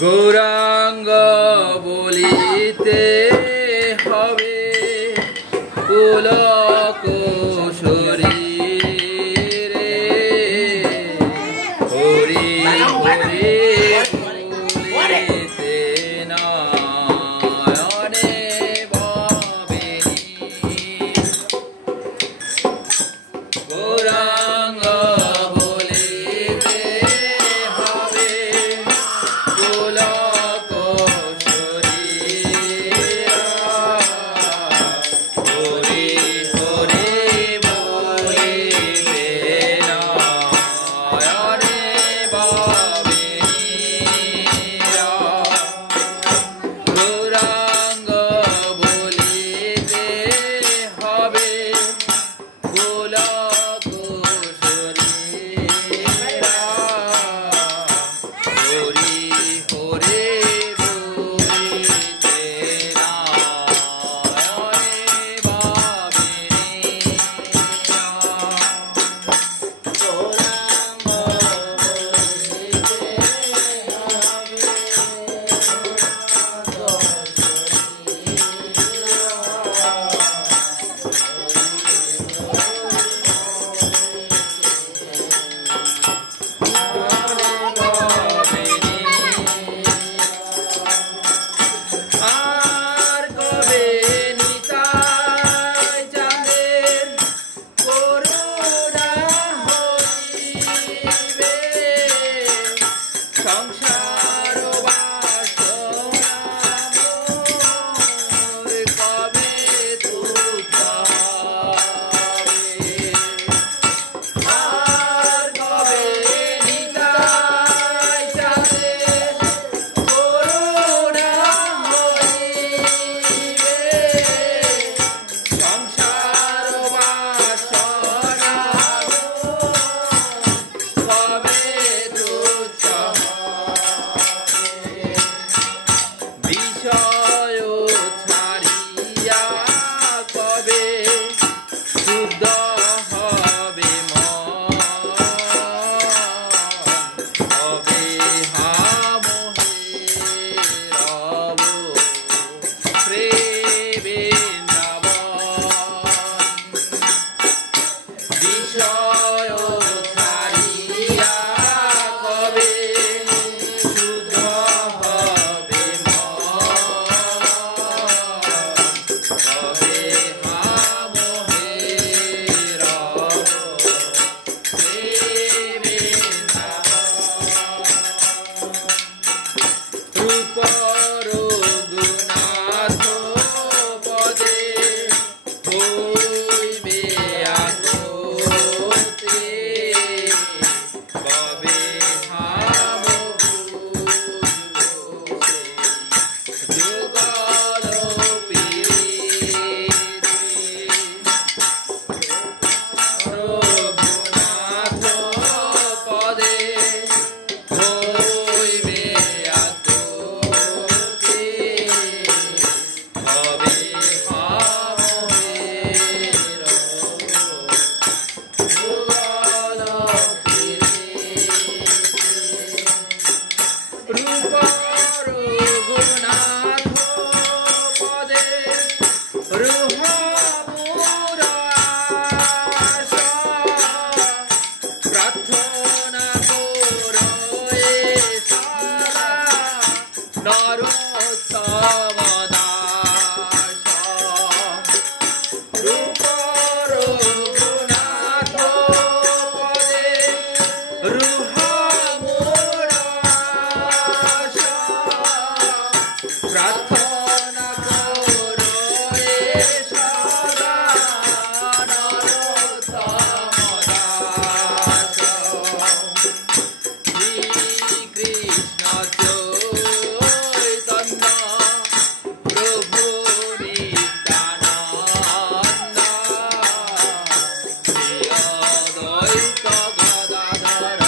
গৌরাঙ্গ বলিতে হবে পুলক শরীরে হরি হরি বলিতে নয়নে ভাবিনি গৌরাঙ্গ বলিতে হবে পুলক শরীরা হরি হরি বলিতে নয়নে ভাবিনিরা গৌরাঙ্গ বলিতে হবে পুলক শরীরা হরি হরি বলিতে নয়নে আর কবে নিতাই চাঁদের করুণা হইবে সংসার বাসনা মোর কবে তুচ্ছাবে আর কবে নিতাই চাঁদের করুণা হইবে সংসার বাসনা কবে তুচ্ছ হবে বিষয় ছাড়িয়া কবে শুদ্ধ হবে মন হবে হামোহে রব বৃন্দাবন বিষয় ছাড়িয়া কবে শুদ্ধ হবে মন হবে হামোহে রব রূপ রঘুনাথ পদে হইবে আকুতি কবে হাম যুগল প্রীতি রঘুনাথ পদে হইবে আকুতি কবে হামোহে যুগল প্রীতি রূপ রঘুনাথ পদে রুহ মোর আশা প্রার্থনা করো এ সারা নরোত্তম দাস রূপ রঘুনাথ পদে রুহ মোর আশা প্রার্থনা করো এ সদা নরোত্তম দাস শ্রীকৃষ্ণ চৈতন্য প্রভু নিত্যানন্দ শ্রী অদ্বৈত গদাধর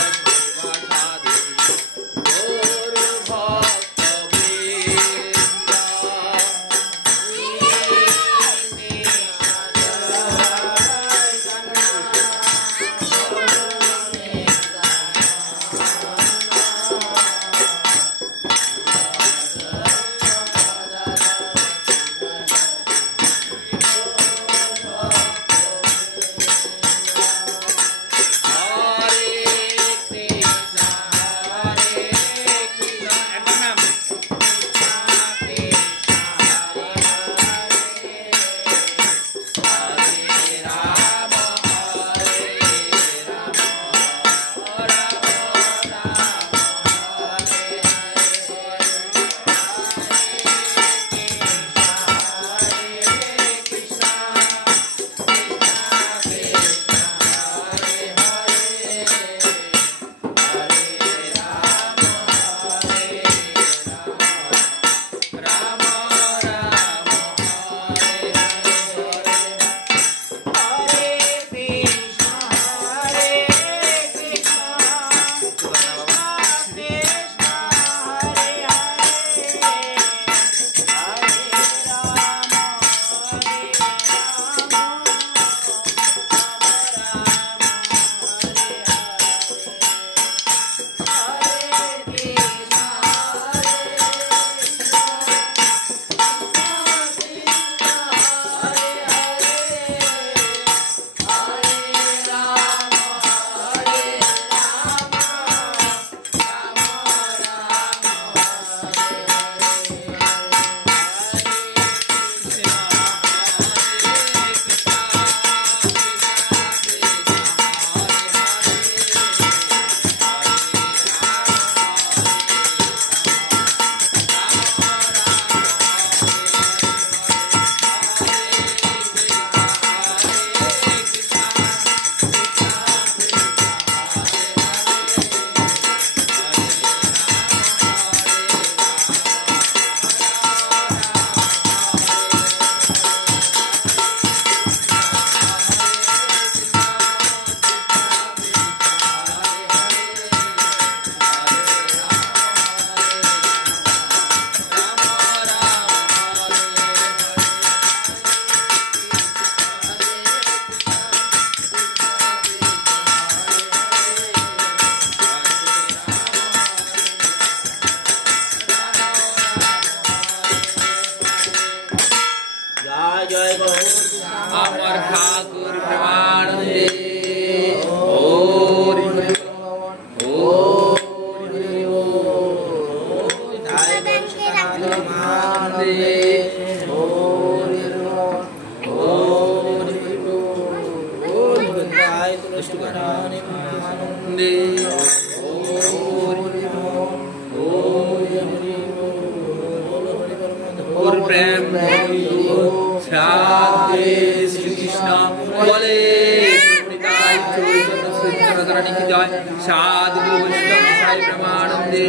রানী কি জয় সাধু বৈষ্ণব সাই প্রমানন্দে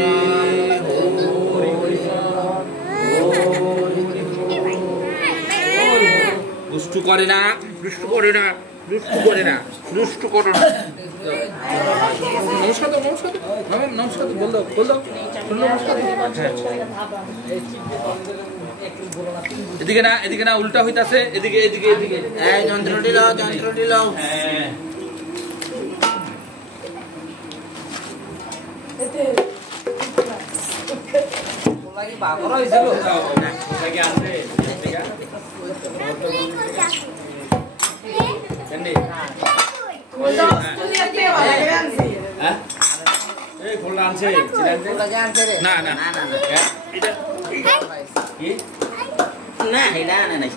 দুষ্টু করে না দুষ্টু করে না দুষ্টু করে না দুষ্টু করো না নমস্কার দাও নমস্কার দাও নমস্কার বল দাও বল দাও এদিকে না উল্টা হইতাছে এদিকে এদিকে এদিকে এই যন্ত্রটি লও হ্যাঁ লাগি বাগর হইছিল লাগে আছে চন্ডি হ্যাঁ এই ফুল আনছে লাগে আনছে রে না না না এটা কি না এটা না